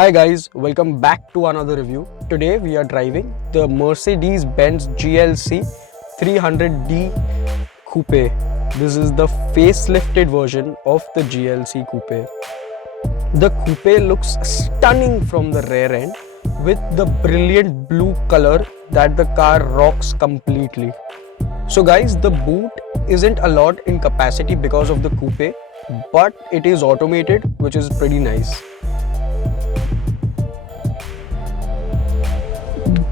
Hi guys, welcome back to another review. Today we are driving the Mercedes Benz GLC 300D Coupé. This is the facelifted version of the GLC Coupé. The Coupé looks stunning from the rear end with the brilliant blue color that the car rocks completely. So guys, the boot isn't a lot in capacity because of the Coupé, but it is automated, which is pretty nice.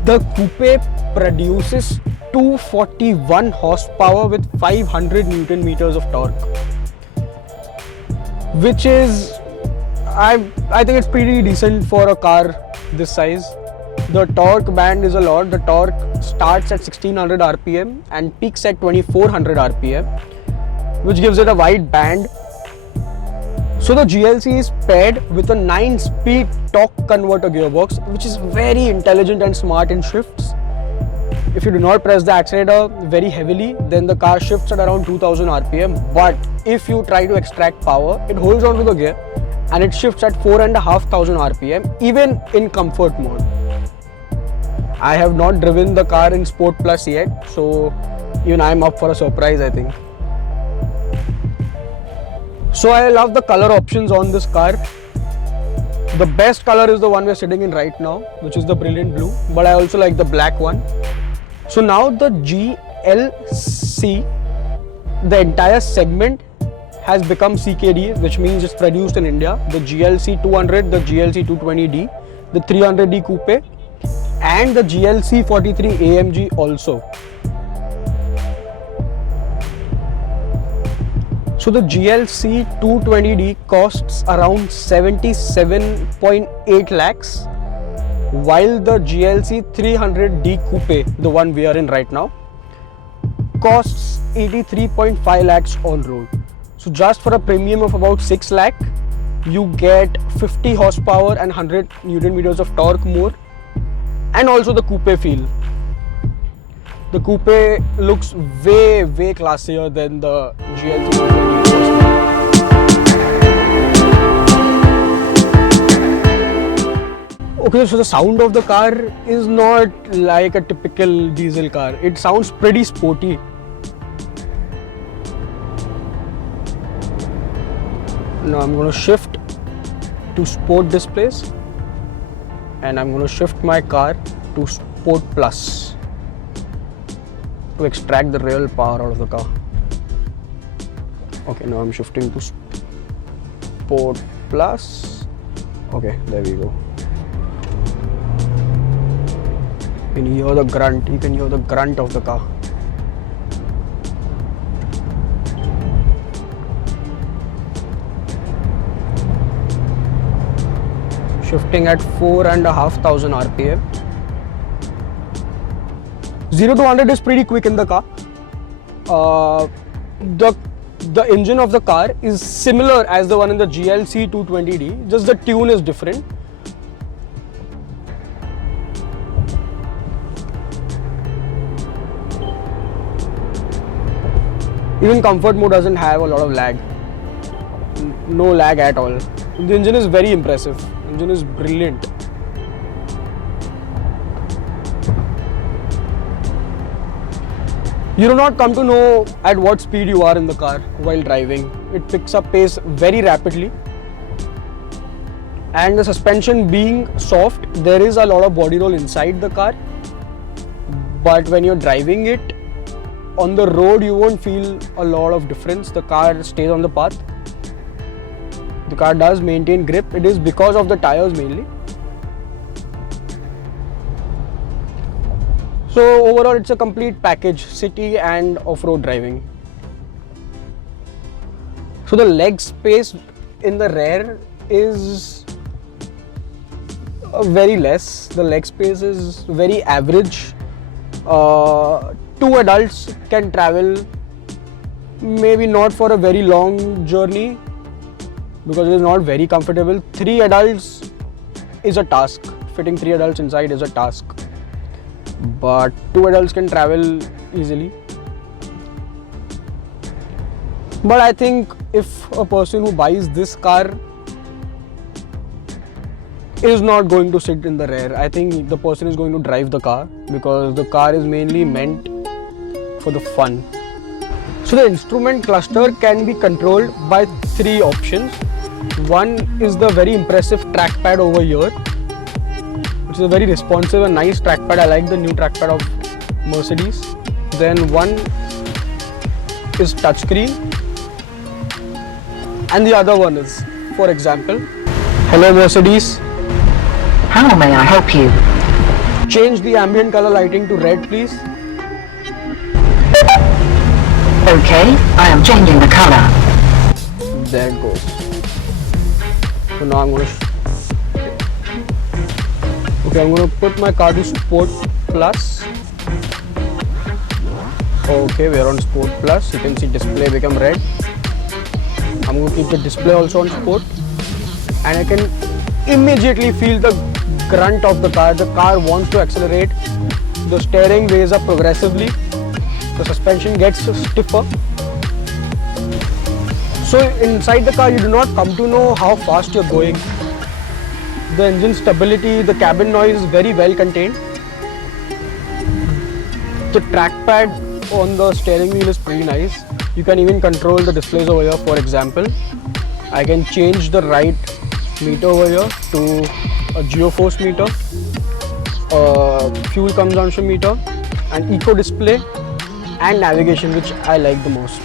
The Coupé produces 241 horsepower with 500 Newton meters of torque, which is, I think it's pretty decent for a car this size. The torque band is a lot. The torque starts at 1600 RPM and peaks at 2400 RPM, which gives it a wide band. So the GLC is paired with a 9-speed torque converter gearbox, which is very intelligent and smart in shifts. If you do not press the accelerator very heavily, then the car shifts at around 2000 RPM. But if you try to extract power, it holds on to the gear and it shifts at 4500 RPM, even in comfort mode. I have not driven the car in Sport Plus yet, so even I am up for a surprise, I think. So I love the color options on this car. The best color is the one we are sitting in right now, which is the brilliant blue, but I also like the black one. So now the GLC, the entire segment has become CKD, which means it's produced in India. The GLC 200, the GLC 220D, the 300D Coupé and the GLC 43 AMG also. So the GLC 220D costs around 77.8 lakhs, while the GLC 300D Coupé, the one we are in right now, costs 83.5 lakhs on road. So just for a premium of about 6 lakh, you get 50 horsepower and 100 Newton meters of torque more, and also the Coupé feel. The Coupé looks way classier than the GLC 220D. Okay, so the sound of the car is not like a typical diesel car. It sounds pretty sporty. Now I'm going to shift to sport displays and I'm going to shift my car to Sport Plus to extract the real power out of the car. Okay, now I'm shifting to Sport Plus. Okay, there we go. You can hear the grunt. You can hear the grunt of the car. Shifting at 4500 RPM. 0 to 100 is pretty quick in the car. The engine of the car is similar as the one in the GLC 220D, just the tune is different. Even comfort mode doesn't have a lot of lag. No lag at all. The engine is very impressive. The engine is brilliant. You do not come to know at what speed you are in the car while driving. It picks up pace very rapidly. And the suspension being soft, there is a lot of body roll inside the car. But when you're driving it on the road, you won't feel a lot of difference. The car stays on the path. The car does maintain grip. It is because of the tires mainly. So overall, it's a complete package, city and off-road driving. So the leg space in the rear is very less. The leg space is very average. 2 adults can travel, maybe not for a very long journey because it is not very comfortable. 3 adults is a task. Fitting 3 adults inside is a task. But 2 adults can travel easily. But I think if a person who buys this car is not going to sit in the rear. I think the person is going to drive the car, because the car is mainly meant for the fun. So the instrument cluster can be controlled by 3 options. One is the very impressive trackpad over here, which is a very responsive and nice trackpad. I like the new trackpad of Mercedes. Then one is touchscreen, and the other one is, for example, hello Mercedes, How may I help you? change the ambient color lighting to red please. Okay, I am changing the color. There it goes. So now I'm going to put my car to Sport Plus. Okay, we are on Sport Plus. You can see display become red. I'm going to keep the display also on Sport, and I can immediately feel the grunt of the car. The car wants to accelerate. The steering weighs up progressively. The suspension gets stiffer. So inside the car you do not come to know how fast you're going. The engine stability, the cabin noise is very well contained. The trackpad on the steering wheel is pretty nice. You can even control the displays over here. For example, I can change the right meter over here to a geoforce meter, fuel consumption meter, an eco display, and navigation, which I like the most.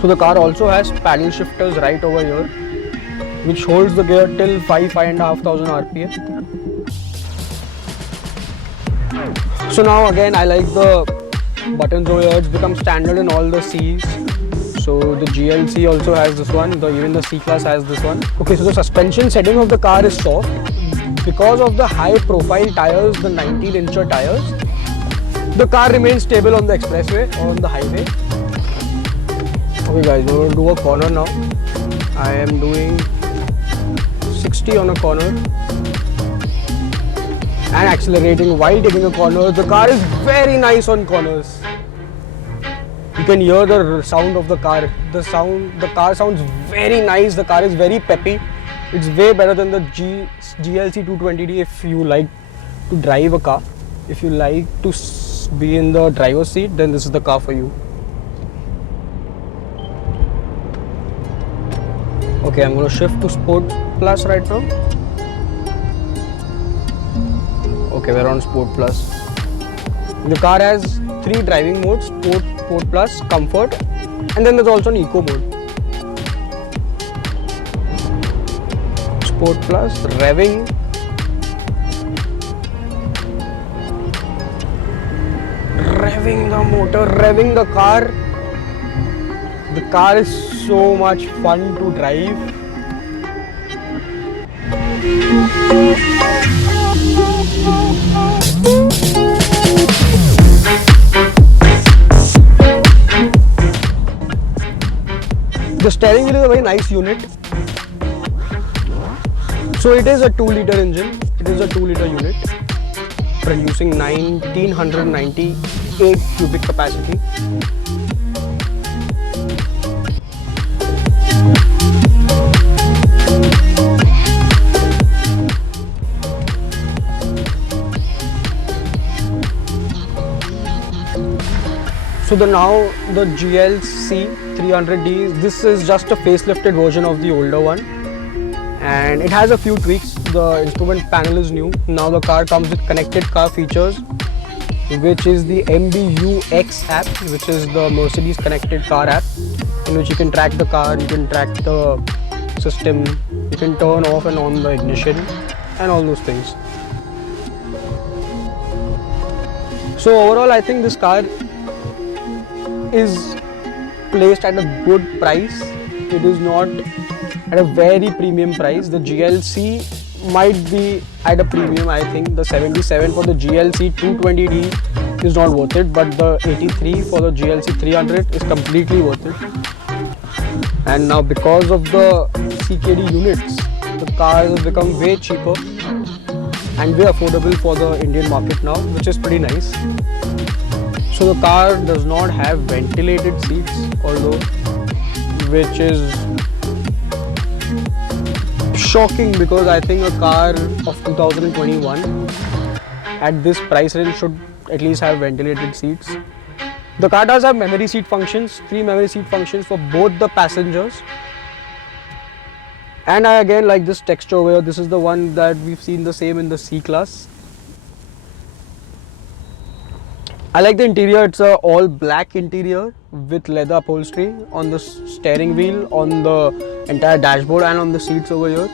So the car also has paddle shifters right over here, which holds the gear till 5,500 RPM. So now again I like the buttons over here. It's become standard in all the C's. So the GLC also has this one, even the C-Class has this one. Okay, so the suspension setting of the car is soft. Because of the high profile tires, the 19-incher tires, the car remains stable on the expressway or on the highway. Okay guys, we're going to do a corner now. I am doing 60 on a corner and accelerating while taking a corner. The car is very nice on corners. You can hear the sound of the car. The car sounds very nice. The car is very peppy. It's way better than the GLC 220D if you like to drive a car. If you like to be in the driver's seat, then this is the car for you. Okay, I'm going to shift to Sport Plus right now. Okay, we're on Sport Plus. The car has 3 driving modes: Sport Plus, Comfort, and then there's also an Eco mode. Sport Plus, revving. Revving the motor, revving the car. The car is so much fun to drive. The steering wheel is a very nice unit. So it is a 2-liter engine. It is a 2-liter unit producing 1998 cubic capacity. So now the GLC 300D, this is just a facelifted version of the older one, and it has a few tweaks. The instrument panel is new. Now the car comes with connected car features, which is the MBUX app, which is the Mercedes connected car app, in which you can track the car, you can track the system, you can turn off and on the ignition and all those things. So overall I think this car is placed at a good price. It is not at a very premium price. The GLC might be at a premium. I think the 77 for the GLC 220D is not worth it, but the 83 for the GLC 300 is completely worth it. And now because of the CKD units, the car has become way cheaper and way affordable for the Indian market now, which is pretty nice. So the car does not have ventilated seats, although which is shocking because I think a car of 2021 at this price range should at least have ventilated seats. The car does have memory seat functions, 3 memory seat functions for both the passengers. And I again like this texture over here. This is the one that we've seen the same in the C class. I like the interior. It's a all black interior with leather upholstery on the steering wheel, on the entire dashboard and on the seats over here.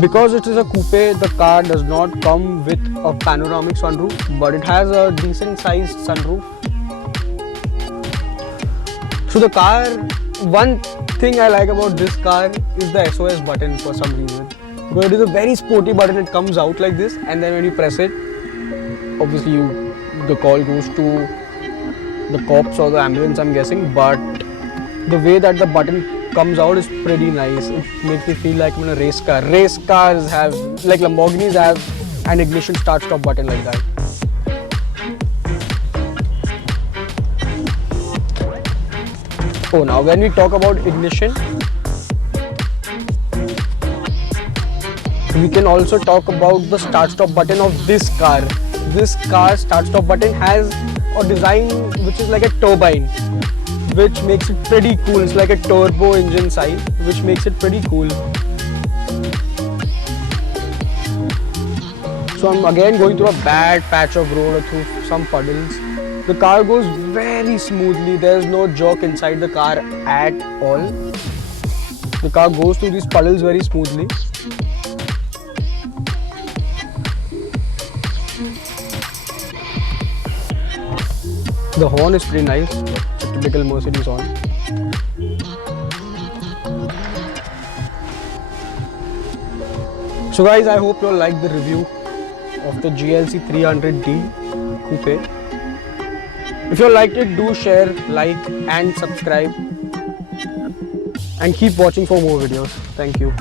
Because it is a coupe, the car does not come with a panoramic sunroof, but it has a decent sized sunroof. So the car, one thing I like about this car is the SOS button for some reason. But it is a very sporty button. It comes out like this, and then when you press it, obviously the call goes to the cops or the ambulance, I'm guessing. But the way that the button comes out is pretty nice. It makes me feel like I'm in a race car. Race cars have, like Lamborghinis have, an ignition start-stop button like that. Oh, now when we talk about ignition, we can also talk about the start-stop button of this car. This car's start-stop button has a design which is like a turbine, which makes it pretty cool. It's like a turbo engine size, which makes it pretty cool. So I'm again going through a bad patch of road or through some puddles. The car goes very smoothly. There's no jerk inside the car at all. The car goes through these puddles very smoothly. The horn is pretty nice. It's a typical Mercedes horn. So guys, I hope you all liked the review of the GLC 300D Coupe. If you liked it, do share, like and subscribe. And keep watching for more videos. Thank you.